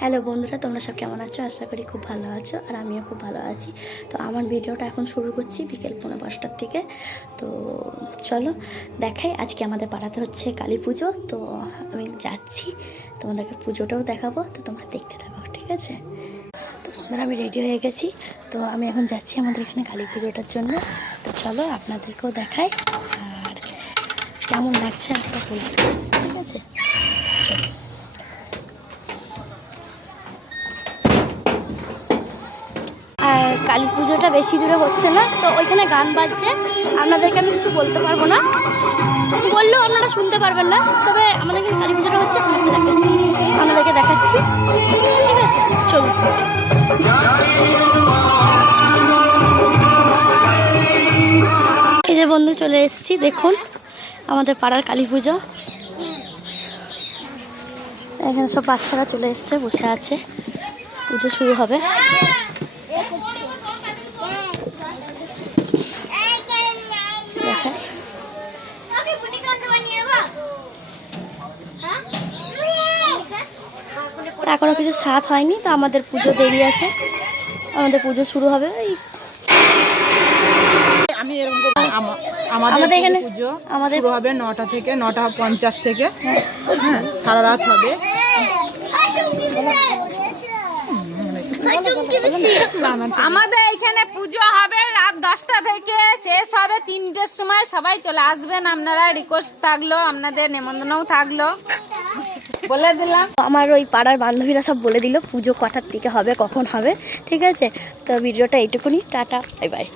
Hello বন্ধুরা, তোমরা সব কেমন আছো? আশা করি খুব ভালো আছো, আর আমিও খুব ভালো আছি। তো আমার ভিডিওটা এখন শুরু করছি বিকেল 5:45 থেকে। তো চলো দেখাই, আজকে আমাদের পাড়াতে হচ্ছে কালী পুজো। তো আমি যাচ্ছি, তোমাদেরকে পুজোটাও দেখাবো, তো তোমরা দেখতে থাকো, ঠিক আছে? তো বন্ধুরা, আমি রেডি হয়ে গেছি। তো আমি এখন যাচ্ছি আমাদের এখানে কালী পুজোটার জন্য। তো চলো আপনাদেরকেও দেখাই, আর কেমন লাগছে একটা বলতে, ঠিক আছে? আর কালী পুজোটা বেশি দূরে হচ্ছে না, তো ওইখানে গান বাজছে। আপনাদেরকে আমি কিছু বলতে পারবো না, বললেও আপনারা শুনতে পারবেন না। তবে আমাদের এখানে কালী পুজোটা হচ্ছে, আপনাদেরকে দেখাচ্ছি, ঠিক আছে? চলুন। এই যে বন্ধু, চলে এসেছি, দেখুন আমাদের পাড়ার কালী পুজো। এখানে সব বাচ্চারা চলে এসছে, বসে আছে, পুজো শুরু হবে। এখনো কিছু সাত হয়নি, তো আমাদের পুজো দেরি আছে, আমাদের পুজো শুরু হবে আমাদের এখানে পুজো শুরু হবে 9টা থেকে, 9:50 থেকে। হ্যাঁ, সারা রাত হবে। আমাদের এখানে পুজো হবে রাত 10টা থেকে, শেষ হবে 3টের সময়। সবাই চলে আসবেন, আপনারা রিকোয়েস্ট থাকলো, আপনাদের নিমন্ত্রণও থাকলো, বলে দিলাম। আমার ওই পাড়ার বান্ধবীরা সব বলে দিল পুজো কটার থেকে হবে, কখন হবে, ঠিক আছে? তো ভিডিওটা এইটুকুনি, টাটা, বাই বাই।